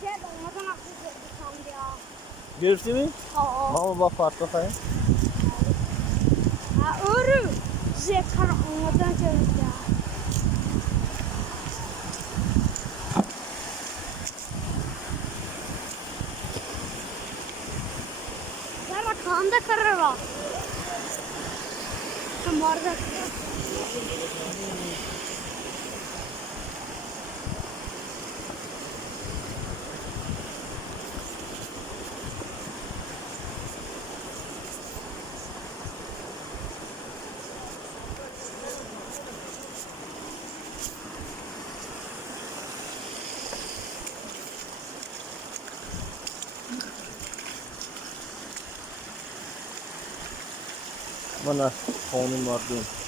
Şey olmadan aklı sandı ya. Görüftü mü? Ama bak farklı falan. Ha örü. Zekar olmadan canım ya. Zara kanda karara. Şamarda. Mana konum var diyorum.